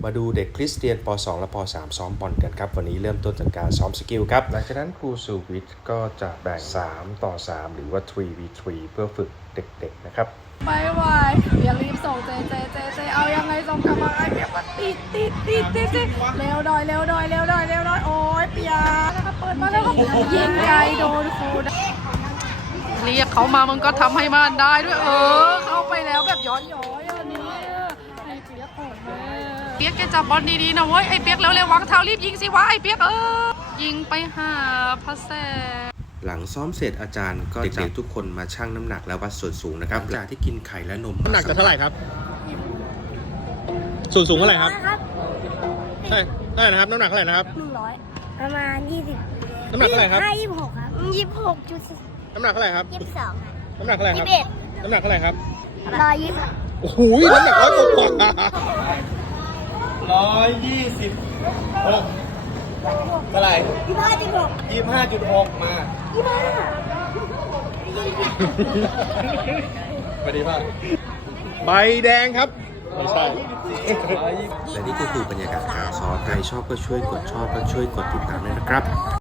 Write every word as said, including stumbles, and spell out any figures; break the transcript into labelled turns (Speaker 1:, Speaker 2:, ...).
Speaker 1: มาดูเด็กคริสเตียนป สอง และป สาม ซ้อมบอลกันครับวันนี้เริ่มต้นจากการซ้อมสกิลครับหลังจากนั้นครูสุวิทย์ก็จะแบ่งสามต่อสามหรือว่า ทรี วี ทรี เพื่อฝึกเด็กๆนะครับ
Speaker 2: ไม่ไหวอย่ารีบส่งเจเจเจเจเอายังไงส่งกลับมาไอ้เปียกมันติดติดติดติดติดเร็วหน่อยเร็วหน่อยเร็วหน่อยเร็วหน่อยโอ้ยเปียกนะครับเปิดมาแล้วก็ยิงไกลโดนครูเรียกเขามามึงก็ทำให้มันได้ด้วยเออเข้าไปแล้วแบบย้อนย้อยอันนี้ไอ้เปียกโหดเลยเปียกแกจับบอลดีๆนะเว้ยไอ้เปียกเร็วๆวางเท้ารีบยิงสิวะไอ้เปียกเออยิงไปหาพระแส
Speaker 1: หลังซ้อมเสร็จอาจารย์ก็จะเด็กๆทุกคนมาชั่งน้ำหนักและวัดส่วนสูงนะครับจากที่กินไข่และนม
Speaker 3: น้ำหนักจะเท่าไหร่ครับส่วนสูงเท่าไหร่ครับใช่ได้นะครับน้ำหนักเท่าไหร่นะครับ
Speaker 4: หนึ่งร้อยประมาณยี่สิบ
Speaker 3: น้ำหนักเท่าไหร่ครับ
Speaker 4: ห้ายี่สิบหกครับยี่สิบหกจุดสี่
Speaker 3: น้ำหนักเท่าไหร่ครับ
Speaker 4: ยี่สิบสอง
Speaker 3: น้ำหนักเท่าไหร่ครับน้ำหนักเท่าไหร่ครับ
Speaker 4: ร้อยยี่สิบ
Speaker 3: โอ้โหน้ำหนักร้อยกว่า
Speaker 5: ร้อยยี่สิบหกเท่าไหร่
Speaker 4: ยี่สิบห้าจุดหก
Speaker 5: ยี่สิบห้าจุดหกมา
Speaker 4: ยี่สิบห้า
Speaker 5: พอดีป่ะ
Speaker 3: ใบแดงครับไม่ใช่
Speaker 1: และนี่ก็คือบรรยากาศการซ้อมใครชอบก็ช่วยกดชอบและช่วยกดติดตามด้วยนะครับ